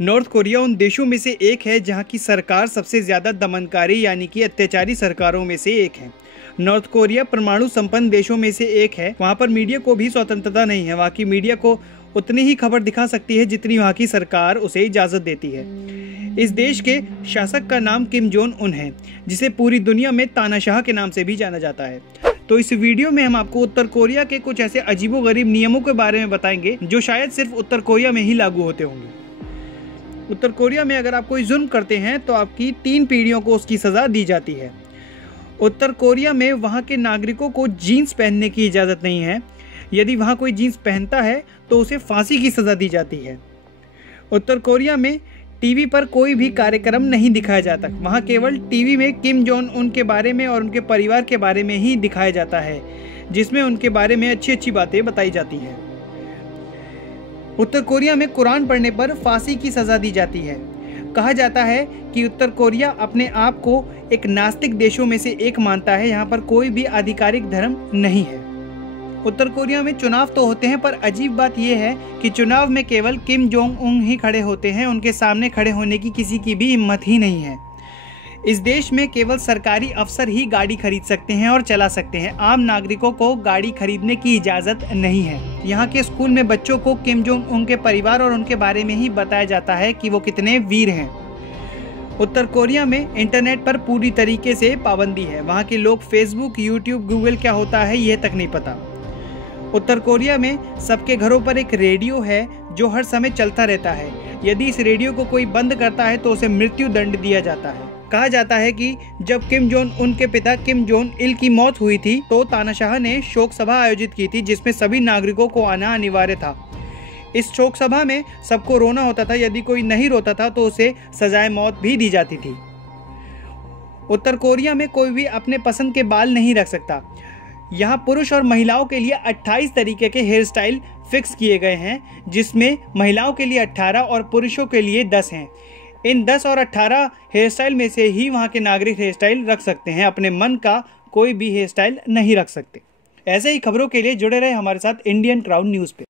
North Korea उन देशों में से एक है जहां की सरकार सबसे ज़्यादा दमनकारी यानी कि अत्याचारी सरकारों में से एक है। नॉर्थ कोरिया परमाणु संपन्न देशों में से एक है। वहां पर मीडिया को भी स्वतंत्रता नहीं है। वहां की मीडिया को उतनी ही खबर दिखा सकती है जितनी वहां की सरकार उसे इजाज़त देती है। इस देश के शासक का नाम किम जोंग उन है, जिसे पूरी दुनिया में तानाशाह के नाम से भी जाना जाता है। तो इस वीडियो में हम आपको उत्तर कोरिया के कुछ ऐसे अजीबोगरीब नियमों के बारे में बताएंगे जो शायद सिर्फ उत्तर कोरिया में ही लागू होते होंगे। उत्तर कोरिया में अगर आप कोई जुल्म करते हैं तो आपकी 3 पीढ़ियों को उसकी सज़ा दी जाती है। उत्तर कोरिया में वहाँ के नागरिकों को जीन्स पहनने की इजाज़त नहीं है। यदि वहाँ कोई जीन्स पहनता है तो उसे फांसी की सज़ा दी जाती है। उत्तर कोरिया में टीवी पर कोई भी कार्यक्रम नहीं दिखाया जाता। वहाँ केवल टीवी में किम जोंग उन के बारे में और उनके परिवार के बारे में ही दिखाया जाता है, जिसमें उनके बारे में अच्छी अच्छी बातें बताई जाती हैं। उत्तर कोरिया में कुरान पढ़ने पर फांसी की सज़ा दी जाती है। कहा जाता है कि उत्तर कोरिया अपने आप को एक नास्तिक देशों में से एक मानता है। यहाँ पर कोई भी आधिकारिक धर्म नहीं है। उत्तर कोरिया में चुनाव तो होते हैं, पर अजीब बात यह है कि चुनाव में केवल किम जोंग उन ही खड़े होते हैं। उनके सामने खड़े होने की किसी की भी हिम्मत ही नहीं है। इस देश में केवल सरकारी अफसर ही गाड़ी खरीद सकते हैं और चला सकते हैं। आम नागरिकों को गाड़ी खरीदने की इजाज़त नहीं है। यहाँ के स्कूल में बच्चों को किम जोंग उन के परिवार और उनके बारे में ही बताया जाता है कि वो कितने वीर हैं। उत्तर कोरिया में इंटरनेट पर पूरी तरीके से पाबंदी है। वहाँ के लोग फेसबुक, यूट्यूब, गूगल क्या होता है यह तक नहीं पता। उत्तर कोरिया में सबके घरों पर एक रेडियो है जो हर समय चलता रहता है। यदि इस रेडियो को कोई बंद करता है तो उसे मृत्यु दंड दिया जाता है। कहा जाता है कि जब किम जोंग उन के पिता किम जोंग इल की मौत हुई थी तो तानाशाह ने शोक सभा आयोजित की थी, जिसमें सभी नागरिकों को आना अनिवार्य था। इस शोक सभा में सबको रोना होता था। यदि कोई नहीं रोता था तो उसे सजाए मौत भी दी जाती थी। उत्तर कोरिया में कोई भी अपने पसंद के बाल नहीं रख सकता। यहाँ पुरुष और महिलाओं के लिए 28 तरीके के हेयर स्टाइल फिक्स किए गए हैं, जिसमें महिलाओं के लिए 18 और पुरुषों के लिए 10 हैं। इन 10 और 18 हेयर स्टाइल में से ही वहाँ के नागरिक हेयर स्टाइल रख सकते हैं। अपने मन का कोई भी हेयर स्टाइल नहीं रख सकते। ऐसे ही खबरों के लिए जुड़े रहे हमारे साथ इंडियन क्राउड न्यूज़ पे।